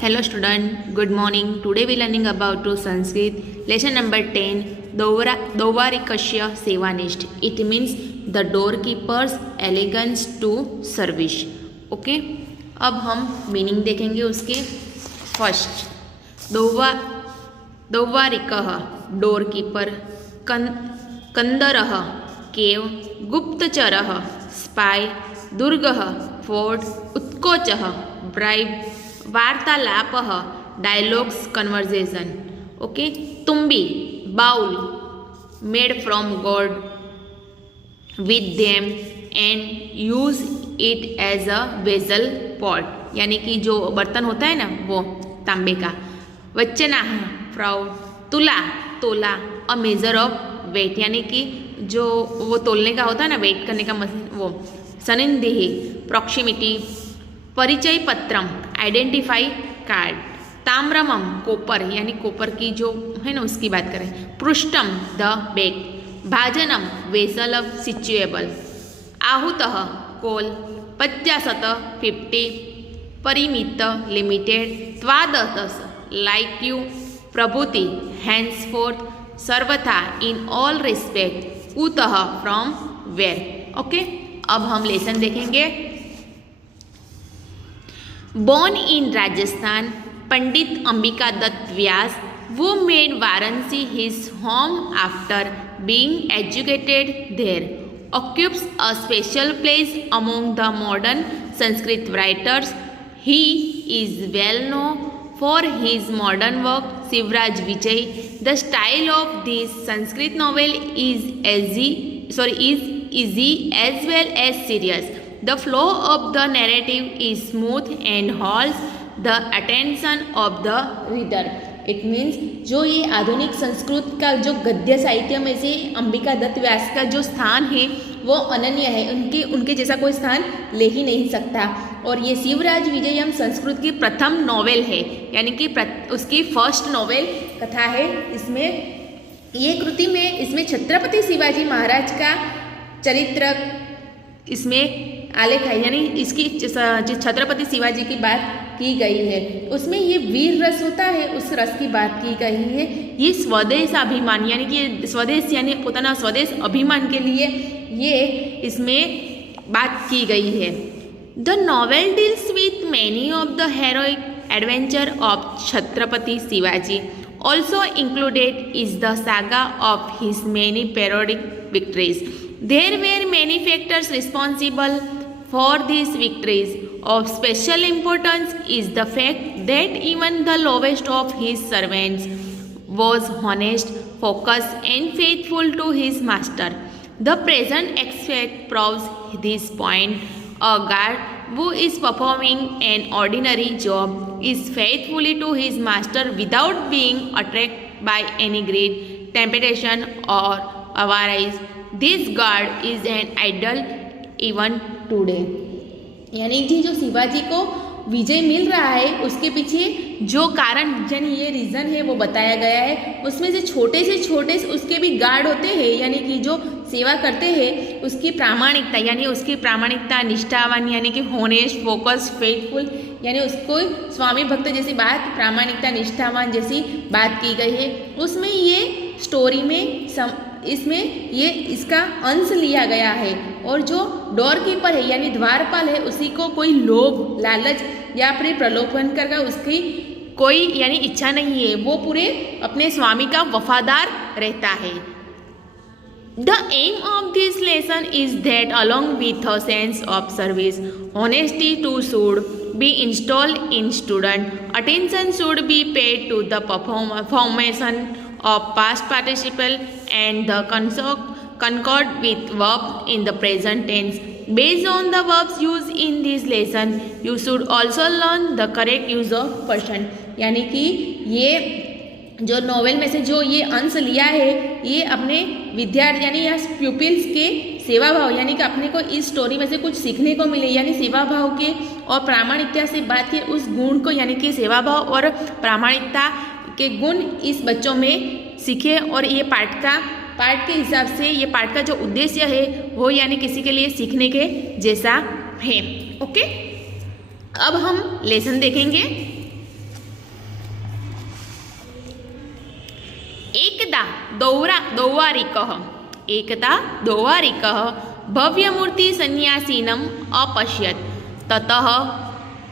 Hello student, good morning. Today we learning about to Sanskrit lesson number 10 Dovarikashya Sevanist. It means the doorkeeper's elegance to service. Okay अब हम meaning देखेंगे उसके। First दोवारिकः doorkeeper, कंदरः cave, गुप्तचरः spy, दुर्गः fort, उत्कोचः bribe, वार्तालापः डायलॉग्स कन्वर्सेशन। ओके तुम्बी bowl made from gourd with them and use it as a vessel pot, यानी कि जो बर्तन होता है ना वो तांबे का। वचना फ्राउड, तुला तोला, अ मेजर ऑफ वेट, यानी कि जो वो तोलने का होता है ना वेट करने का मशीन वो। सनिंदेही प्रॉक्सिमिटी, परिचय पत्रम आइडेंटिफाई कार्ड, ताम्रमम कोपर, यानी कोपर की जो है ना उसकी बात करें। पृष्ठम द बेक, भाजनम वेसल ऑफ सिचुएबल, आहुतः कोल, 50 50, परिमित limited, त्वादश like you, Prabhuti henceforth, सर्वथा इन ऑल रिस्पेक्ट, कुतः फ्रॉम वेयर। ओके अब हम लेसन देखेंगे। Born in Rajasthan, Pandit Ambika Dutt Vyas, who made Varanasi his home after being educated there, occupies a special place among the modern Sanskrit writers. He is well known for his modern work, Shivraj Vijay. The style of this Sanskrit novel is easy as well as serious. The flow of the narrative is smooth and holds the attention of the reader. It means जो ये आधुनिक संस्कृत का जो गद्य साहित्य में से अंबिका दत्त व्यास का जो स्थान है वो अनन्य है, उनके जैसा कोई स्थान ले ही नहीं सकता। और ये शिवराज विजयम संस्कृत की प्रथम नॉवेल है, यानी कि उसकी फर्स्ट नॉवेल कथा है। इसमें ये कृति में इसमें छत्रपति शिवाजी महाराज का चरित्र इसमें आलेख है, यानी इसकी छत्रपति शिवाजी की बात की गई है। उसमें ये वीर रस होता है, उस रस की बात की गई है। ये स्वदेश अभिमान, यानी कि स्वदेश यानी पोताना स्वदेश अभिमान के लिए ये इसमें बात की गई है। The novel deals with many of the heroic adventure of Chhatrapati Shivaji. Also included is the saga of his many periodic victories. There were many factors responsible for these victories. Of special importance is the fact that even the lowest of his servants was honest, focused, and faithful to his master. The present extract proves this point. A guard who is performing an ordinary job is faithfully to his master without being attracted by any greed, temptation, or avarice. This guard is an idol even today. यानी कि जो शिवाजी को विजय मिल रहा है उसके पीछे जो कारण यानी ये रीज़न है वो बताया गया है। उसमें से छोटे उसके भी गार्ड होते हैं, यानी कि जो सेवा करते हैं उसकी प्रामाणिकता, यानी उसकी प्रामाणिकता निष्ठावान, यानी कि होनेस्ट, फोकस, फेथफुल, यानी उसको स्वामी भक्त जैसी बात, प्रामाणिकता, निष्ठावान जैसी बात की गई है। उसमें ये स्टोरी में इसमें ये इसका अंश लिया गया है। और जो डोर कीपर है यानी द्वारपाल है उसी को कोई लोभ, लालच या फिर प्रलोभन करके उसकी कोई यानी इच्छा नहीं है, वो पूरे अपने स्वामी का वफादार रहता है। The aim of this lesson is that along with a sense of service, honesty too should be installed in student. Attention should be paid to the formation of past participle and the concord with verb in the present tense. Based on the verbs used in this lesson, you should also learn the correct use of person. यानी कि ये जो novel में से जो ये अंश लिया है ये अपने विद्यार्थी यानी या प्यूपिल्स के सेवा भाव, यानी कि अपने को इस स्टोरी में से कुछ सीखने को मिले, यानी सेवा भाव के और प्रामाणिकता से बात की उस गुण को, यानी कि सेवा भाव और प्रामाणिकता के गुण इस बच्चों में सीखे। और ये पाठ के हिसाब से ये पाठ का जो उद्देश्य है वो यानी किसी के लिए सीखने के जैसा है। ओके अब हम लेसन देखेंगे। दौवारिकः एकदा दौवारिकः भव्यमूर्ति सन्यासीनम् अपश्यत् ततः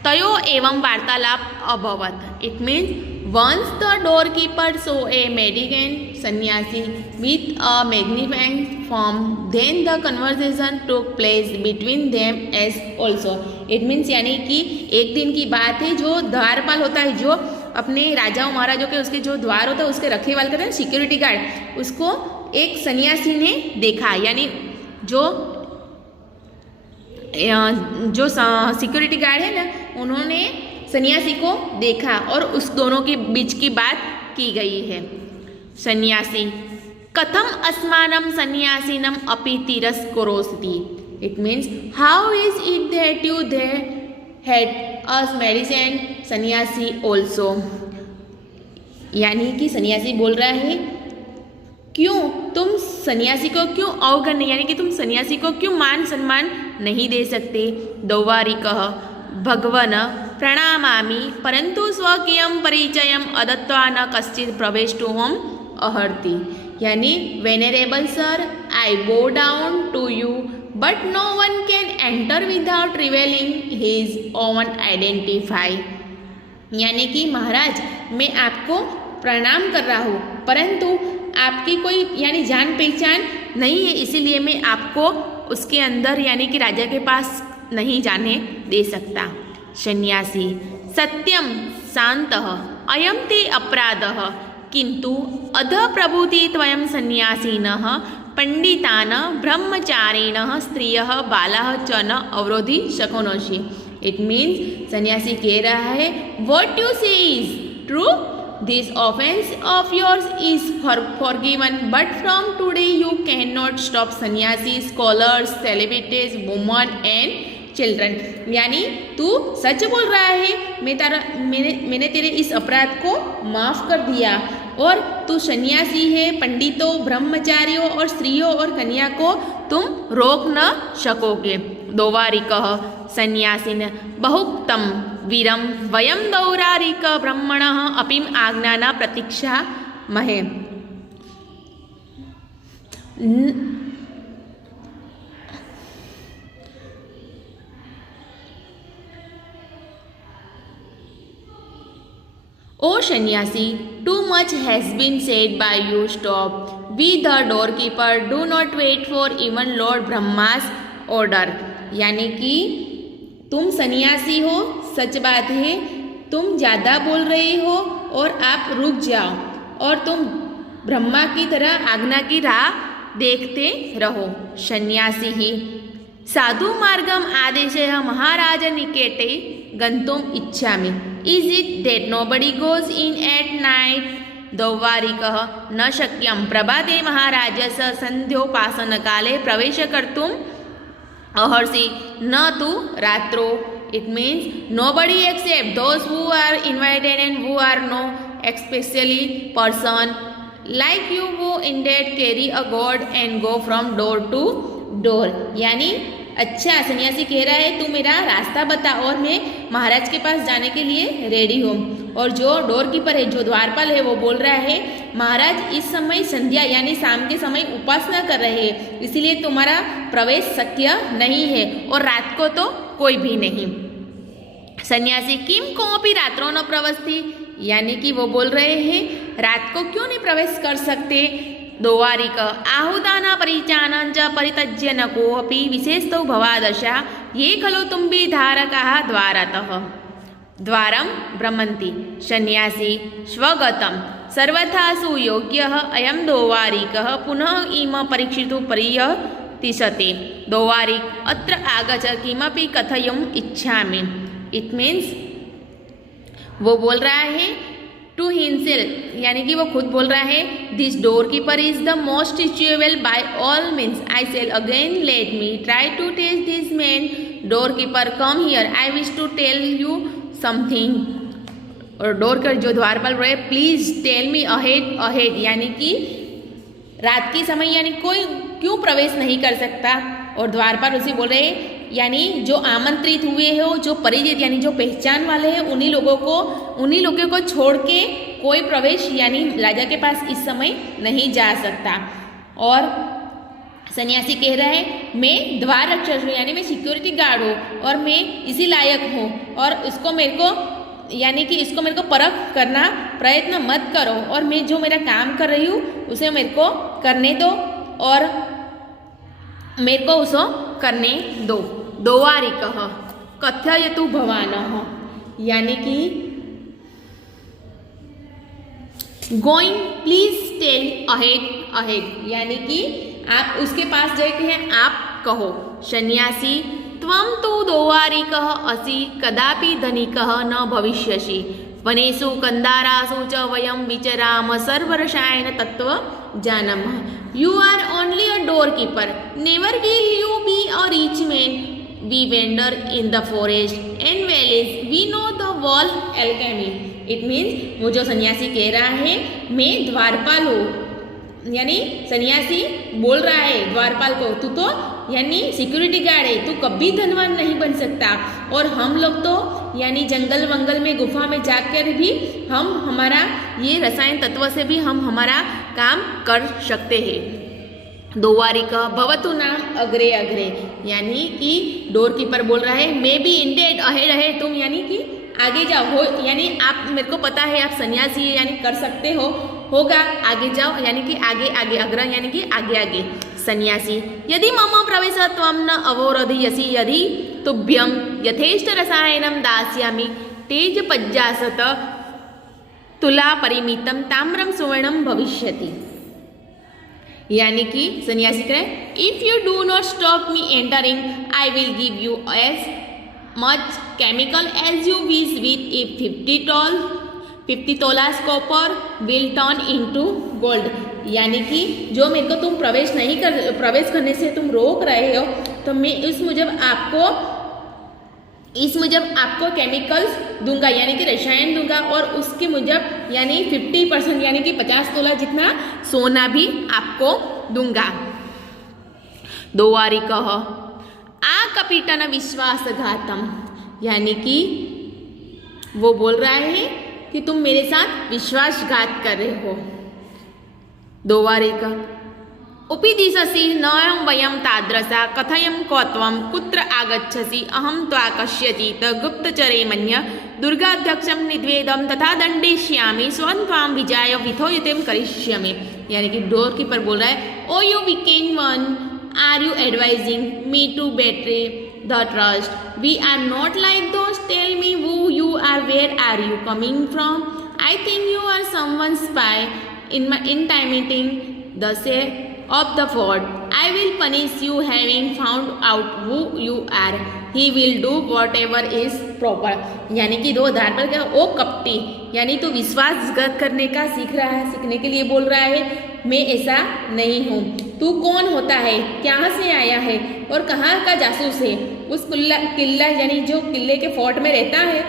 तयोः एवं वार्तालाप अभवत्. It means once the doorkeeper saw a mendicant sannyasi with a magnifying form, then the conversation took place between them as also. It means यानी कि एक दिन की बात है, जो द्वारपाल होता है, जो अपने राजाओं महाराजों के उसके जो द्वार होता है उसके रखवाल करते हैं सिक्योरिटी गार्ड, उसको एक सन्यासी ने देखा. यानी जो सिक्योरिटी गार्ड है ना, उन्होंने सन्यासी को देखा और उस दोनों के बीच की बात की गई है. सन्यासी कथम अस्मानम सन्यासीनम अपि तिरस्करोति. It means how is it that you had us medicine sanyasi also. यानी कि सन्यासी बोल रहा है क्यों तुम सन्यासी को क्यों अवगण्य, यानी कि तुम सन्यासी को क्यों मान सम्मान नहीं दे सकते. दौवारिकः भगवन् प्रणमामि परंतु स्वकीयं परिचयम् अदत्त्वा न कश्चित् प्रवेष्टुम् अर्हति. यानी वेनेरेबल sir, I bow down to you but no one can enter without revealing his own identify. यानी कि महाराज मैं आपको प्रणाम कर रहा हूँ परंतु आपकी कोई यानी जान पहचान नहीं है, इसीलिए मैं आपको उसके अंदर यानी कि राजा के पास नहीं जाने दे सकता. सन्यासी सत्यम शांतः अयं ते अपराधः किंतु अधः प्रभूति त्वयं सन्यासिनः पंडितान् ब्रह्मचारिणः स्त्रियः बालाः च न अवरोधि शक्नोषि. इट मीन्स सन्यासी कह रहा है व्हाट यू से is true. This offense of yours is forgiven, but from today you cannot stop sannyasis, scholars, celebrities, women and children. यानी तू सच बोल रहा है, मैंने तेरे इस अपराध को माफ़ कर दिया और तू सन्यासी है, पंडितों, ब्रह्मचारियों और स्त्रियों और कन्या को तुम रोक न सकोगे. दौवारिकः सन्यासिन बहुक्तं वीरं वयं दौरारिक ब्रह्मणः अपिम आज्ञाना प्रतीक्षा महे. O sannyasi, too much has been said by you. Stop. We the doorkeeper do not wait for even Lord Brahma's order. यानी कि तुम सन्यासी हो, सच बात है, तुम ज़्यादा बोल रहे हो और आप रुक जाओ और तुम ब्रह्मा की तरह आज्ञा की राह देखते रहो. सन्यासी ही साधु मार्गम आदेशः महाराज निकेटे गंतुम इच्छामि. Is it that nobody goes in at night. दौवारिकः न शक्यं प्रभाते महाराजस्य संध्योपासन काले प्रवेश कर्तुं अहर्षि न तु रात्रो. It means nobody except those who are invited and who are no especially person like you who indeed carry a god and go from door to door. यानी अच्छा सन्यासी कह रहा है तू मेरा रास्ता बता और मैं महाराज के पास जाने के लिए रेडी हूँ. और जो डोर कीपर है, जो द्वारपाल है, वो बोल रहा है महाराज इस समय संध्या यानी शाम के समय उपासना कर रहे हैं, इसीलिए तुम्हारा प्रवेश शक्य नहीं है और रात को तो कोई भी नहीं. सन्यासी किम कोपी रात्रो न प्रवस्ति. यानी कि वो बोल रहे हैं रात को क्यों नहीं प्रवेश कर सकते. दौवारिक आहुदाना परिचानं च परित्यज्य न कोऽपि विशेषतो भवादशा ये खलु तुम्बि धारकाः द्वारतः द्वारं भ्रमन्ति. सन्यासी स्वगतं सर्वथा सुयोग्यः अयं दौवारिकः पुनः इम परीक्षितुं प्रयतिष्यते. दौवारिक अत्र आगच्छ किमपि कथयितुम् इच्छामि. इट मीन्स वो बोल रहा है टू हिमसेल्फ, यानी कि वो खुद बोल रहा है this door keeper is the most reliable by all means. I shall again let me try to test this man. Door keeper come here I wish to tell you something. और door कर जो द्वारपाल बोल रहे please tell me ahead ahead. यानी कि रात के समय यानी कोई क्यों प्रवेश नहीं कर सकता. और द्वारपाल उसे बोल रहे यानी जो आमंत्रित हुए हो, जो परिचित यानी जो पहचान वाले हैं, उन्हीं लोगों को छोड़ के कोई प्रवेश यानी राजा के पास इस समय नहीं जा सकता। और सन्यासी कह रहा है मैं द्वार रक्षक हूँ, यानी मैं सिक्योरिटी गार्ड हूँ और मैं इसी लायक हूँ, और इसको मेरे को परख करना प्रयत्न मत करो, और मैं जो मेरा काम कर रही हूँ उसे मेरे को करने दो, और मेरे को उसको करने दो। दोवारिकः कथयतु भवानः, यानी कि गोइंग प्लीज टेल अहेड, यानी कि आप उसके पास जाके हैं, आप कहो। सन्यासी त्वं तु दोवारिकः असि कदापि धनिकः न भविष्यसि, वनेषु कंदारासु च वयं विचराम सर्वरसायन तत्व जानमः। You are only a door keeper, never will you be a rich man, we wander in the forest and valleys, we know the whole alchemy. It means वो जो सन्यासी कह रहा है मैं द्वारपाल हूँ, यानी सन्यासी बोल रहा है द्वारपाल को तू तो यानी सिक्योरिटी गार्ड है, तू कभी धनवान नहीं बन सकता, और हम लोग तो यानी जंगल वंगल में गुफा में जाकर भी हम हमारा ये रसायन तत्व से भी हम हमारा काम कर सकते हैं। दोवारिकः भवतु नाम अग्रे अग्रे, यानी कि डोर कीपर बोल रहा है मैं भी इंडेड अहेड, तुम यानी कि आगे जाओ, हो यानी आप मेरे को पता है आप सन्यासी यानी कर सकते हो, होगा आगे जाओ, यानी कि आगे आगे अग्र यानी कि आगे आगे। सन्यासी यदि मम प्रवेश त्वं न अवरोधयसि, यदि तुभ्यं यथेष्ट रसायनं दास्यामि, तेज पज्जासत तुला परिमितम ताम्रम सुवर्णम भविष्यति। यानी कि सन्यासी कहे if you do not stop me entering I will give you as much chemical as you wish, with if 50 tolas copper will turn into gold। यानी कि जो मेरे को तुम प्रवेश करने से तुम रोक रहे हो, तो मैं इस मुजब आपको केमिकल्स दूंगा, यानी कि रसायन दूंगा, और उसके मुजब यानी 50% यानी कि 50 तोला जितना सोना भी आपको दूंगा। दोवारिकः आ कपीटन विश्वासघातम, यानी कि वो बोल रहा है कि तुम मेरे साथ विश्वासघात कर रहे हो। दोवारिकः उपदिशसि न वयं तादृशा कथयं क्व त्वं कुत्र आगच्छसि अहं त्वा कस्यचित् गुप्तचरे मन्ये दुर्गाध्यक्षं निवेदं तथा दंडिष्यामि स्वं त्वां विजाय विधोयितं करिष्यामि। यानी कि डोर कीपर बोल रहा है oh you wicked one, are you advising me to betray the trust? We are not like those. Tell me who you are, where are you coming from? I think you are someone's spy intimidating the safe of the fort. I will punish you having found out who you are. He will do whatever is proper। यानी कि दो धार पर क्या ओ कपटी, यानी तो विश्वासघात करने का सीखने के लिए बोल रहा है, मैं ऐसा नहीं हूँ। तू कौन होता है, कहाँ से आया है और कहाँ का जासूस है? उस किला यानी जो किले के फोर्ट में रहता है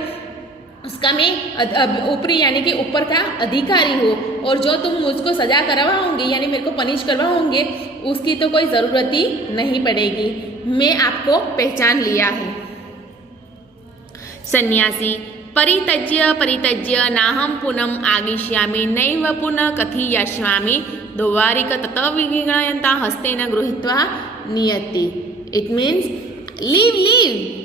उसका मैं ऊपरी यानी कि ऊपर का अधिकारी हूँ, और जो तुम मुझको सजा करवाओगे यानी मेरे को पनिश करवाओगे उसकी तो कोई ज़रूरत ही नहीं पड़ेगी, मैं आपको पहचान लिया है। सन्यासी परित्यज्य नाहं पुनः आगमिष्यामि नैव पुनः कथयिष्यामि। दोवारिक ततः विगणयन्ता हस्तेन गृहीत्वा नियति। It means leave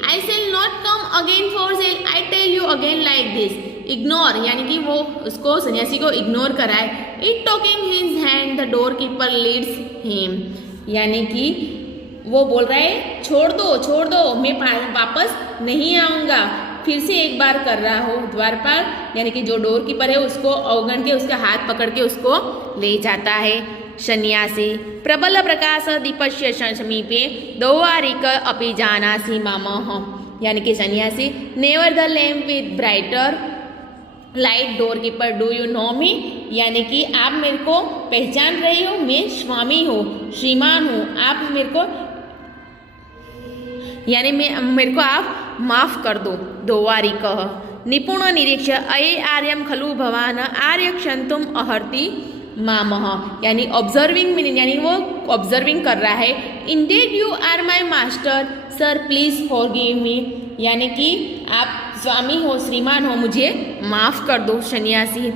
I shall not come again for sale, I tell you again like this. Ignore यानी कि वो उसको सन्यासी को इग्नोर कराए। It talking his hand the door keeper leads him, यानी कि वो बोल रहा है छोड़ दो मैं वापस नहीं आऊँगा। फिर से एक बार कर रहा हो द्वारपाल यानी कि जो डोर कीपर है उसको अवगण के उसका हाथ पकड़ के उसको ले जाता है। सन्यासी प्रबल प्रकाश दीपस्य समीपे दोवारिक अपि जानासि मामः, यानी कि सन्यासी never the lamp with brighter light door keeper do you know me, यानी कि आप मेरे को पहचान रही हो, मैं स्वामी हूँ श्रीमान हूँ, आप मेरे को यानी मेरे को आप माफ कर दो। दोवारिकः निपुण निरीक्ष्य अये आर्यम खलु भवान आर्य क्षंतुम अहर्ति मामः, यानी ऑब्जर्विंग मीनिंग यानी वो ऑब्जर्विंग कर रहा है। Indeed you are my master sir please forgive me, यानी कि आप स्वामी हो, श्रीमान हो, मुझे माफ़ कर दो सन्यासी।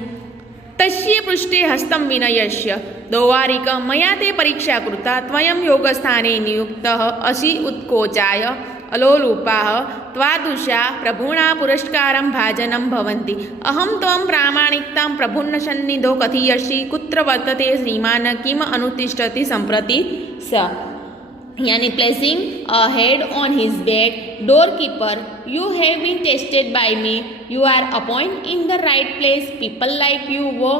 तस्य पृष्ठे हस्तं विनयस्य दौवारिक मया ते परीक्षा कृता त्वयं योगस्थाने नियुक्तः असि उत्कोचाय अलोलुपाः त्वादृशा प्रभुणा पुरस्कारं भाजनं भवन्ति। अहं त्वं प्रामाणिकतां प्रभुन्न सन्निधौ कथयसि कुत्र वर्तते श्रीमान् किम अनुतिष्ठति सम्प्रति स, यानी placing a head on his bed, doorkeeper, you have been tested by me, you are appointed in the right place, people like you who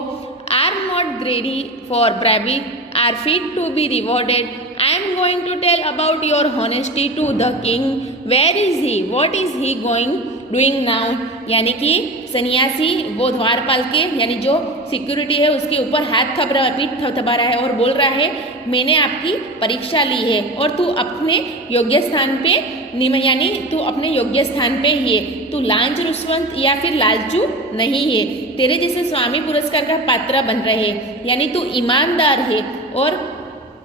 are not greedy for bravery are fit to be rewarded. I am going to tell about your honesty to the king. Where is he? What is he doing now? यानी कि सन्यासी वो द्वारपाल के यानी जो security है उसके ऊपर हाथ थप रहा है, पीठ थपथपा रहा है और बोल रहा है मैंने आपकी परीक्षा ली है और तू अपने योग्य स्थान पे यानी तू अपने योग्य स्थान पे ही है, तू लांच रुस्वंत या फिर लालचू नहीं है, तेरे जैसे स्वामी पुरस्कार का पात्र बन रहे, यानी तू ईमानदार है और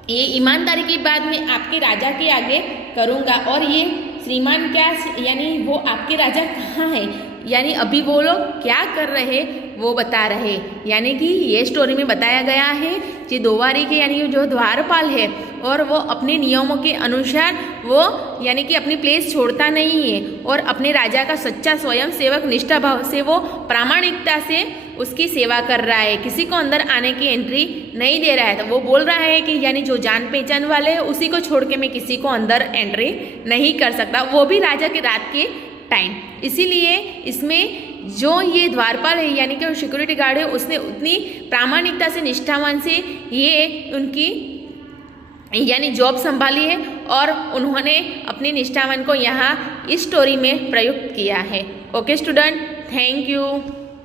ये ईमानदारी की बात मैं आपके राजा के आगे करूँगा। और ये श्रीमान क्या यानी वो आपके राजा कहाँ है, यानी अभी वो लोग क्या कर रहे वो बता रहे, यानी कि ये स्टोरी में बताया गया है कि दोवारी के यानी जो द्वारपाल है और वो अपने नियमों के अनुसार वो यानी कि अपनी प्लेस छोड़ता नहीं है और अपने राजा का सच्चा स्वयं सेवक निष्ठा भाव से वो प्रामाणिकता से उसकी सेवा कर रहा है, किसी को अंदर आने की एंट्री नहीं दे रहा है। तो वो बोल रहा है कि यानी जो जान पहचान वाले है उसी को छोड़ के मैं किसी को अंदर एंट्री नहीं कर सकता, वो भी राजा के रात के टाइम। इसीलिए इसमें जो ये द्वारपाल है यानी कि सिक्योरिटी गार्ड है उसने उतनी प्रामाणिकता से निष्ठावान से ये उनकी यानी जॉब संभाली है और उन्होंने अपने निष्ठावान को यहाँ इस स्टोरी में प्रयुक्त किया है। Okay student, thank you.